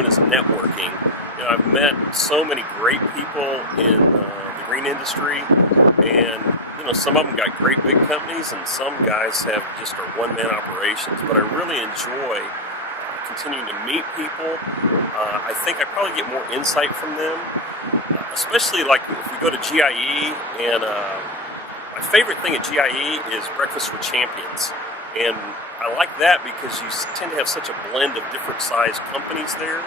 one is networking. You know, I've met so many great people in the green industry, and you know, some of them got great big companies, and some guys have just are one-man operations. But I really enjoy continuing to meet people. I think I probably get more insight from them, especially like if we go to GIE, and my favorite thing at GIE is Breakfast with Champions. And I like that because you tend to have such a blend of different size companies there.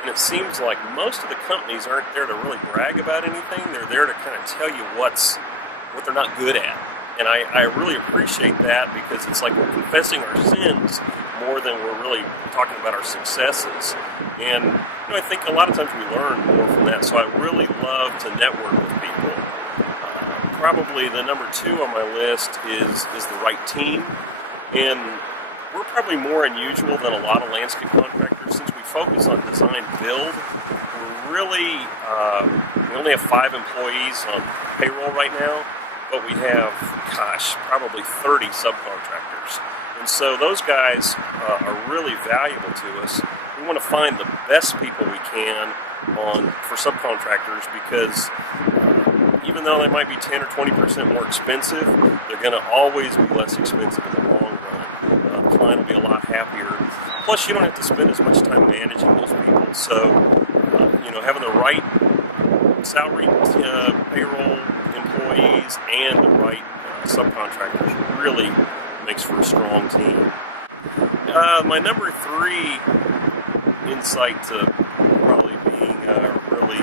And it seems like most of the companies aren't there to really brag about anything. They're there to kind of tell you what they're not good at. And I really appreciate that because it's like we're confessing our sins more than we're really talking about our successes. And you know, I think a lot of times we learn more from that. So I really love to network with people. Probably the number 2 on my list is the right team. And we're probably more unusual than a lot of landscape contractors since we focus on design build. We're really, we only have 5 employees on payroll right now, but we have, probably 30 subcontractors. And so those guys are really valuable to us. We want to find the best people we can for subcontractors because even though they might be 10 or 20% more expensive, they're going to always be less expensive in the long run. The client will be a lot happier. Plus, you don't have to spend as much time managing those people. So, you know, having the right salary payroll employees and the right subcontractors really makes for a strong team. My number 3 insight to probably being really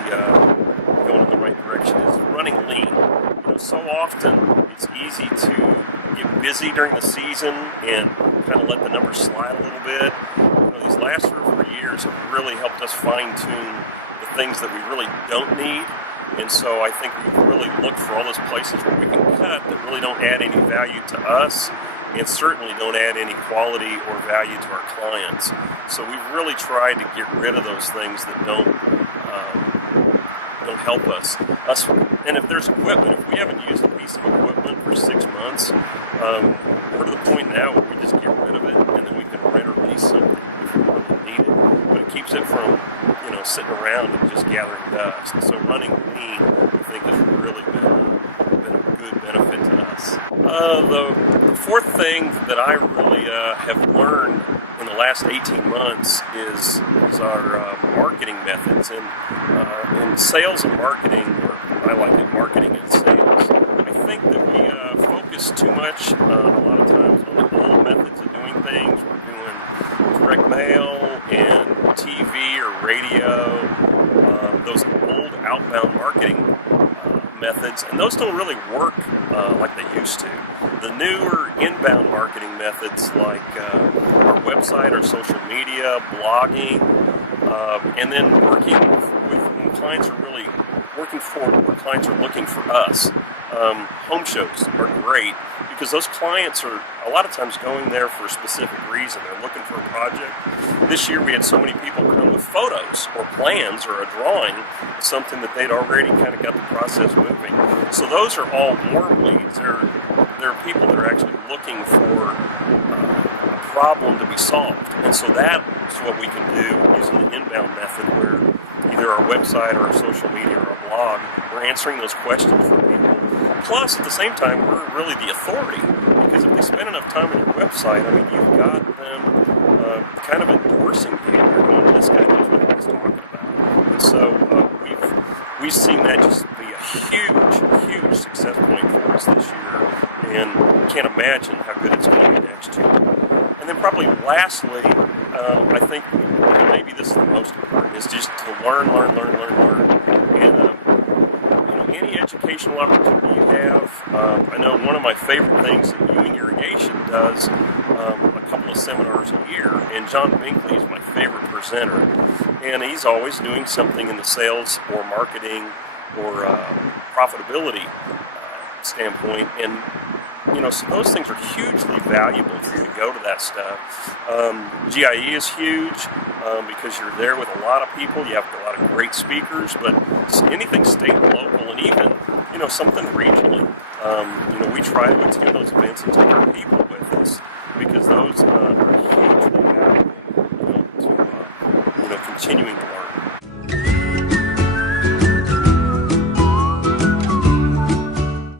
going in the right direction is running lean. You know, so often it's easy to get busy during the season and kind of let the numbers slide a little bit. You know, these last 3 or 4 years have really helped us fine-tune the things that we really don't need. And so I think we've really looked for all those places where we can cut that really don't add any value to us and certainly don't add any quality or value to our clients. So we've really tried to get rid of those things that don't help us. And if there's equipment, if we haven't used a piece of equipment for 6 months, we're to the point now where we just get rid of it and then we can rent or lease something if we really need it. But it keeps it from, you know, sitting around and just gathering dust. So running lean, I think, has really been a good benefit to us. The 4th thing that I really have learned in the last 18 months is our marketing methods. And in sales and marketing, or I like it, marketing and sales, I think that we focus too much a lot of times on the old methods of doing things. We're doing direct mail and TV or radio, those old outbound marketing methods, and those don't really work like they used to. The newer inbound marketing methods like our website, our social media, blogging, and then working with when clients are really working for where clients are looking for us. Home shows are great because those clients are a lot of times going there for a specific reason. They're looking for a project. This year we had so many people come with photos or plans or a drawing, something that they'd already kind of got the process moving. So those are all warm leads. They're people that are actually looking for a problem to be solved. And so that's what we can do using the inbound method where either our website or our social media or our blog, we're answering those questions for people. Plus, at the same time, we're really the authority because if they spend enough time on your website, I mean, you've got them kind of endorsing you. You're going, this guy knows what he's talking about. And so we've seen that just be a huge success point for us this year, and can't imagine how good it's going to be next year. And then probably lastly, I think maybe this is the most important, is just to learn. And you know, any educational opportunity you have, I know one of my favorite things that Ewing Irrigation does a couple of seminars a year, and John Binkley is my favorite presenter, and he's always doing something in the sales or marketing or profitability standpoint, and you know, so those things are hugely valuable for you to go to that stuff. GIE is huge because you're there with a lot of people. You have a lot of great speakers, but anything state and local, and even, you know, something regionally. You know, we try to attend those events and take our people with us because those are hugely valuable, you know, to continuing to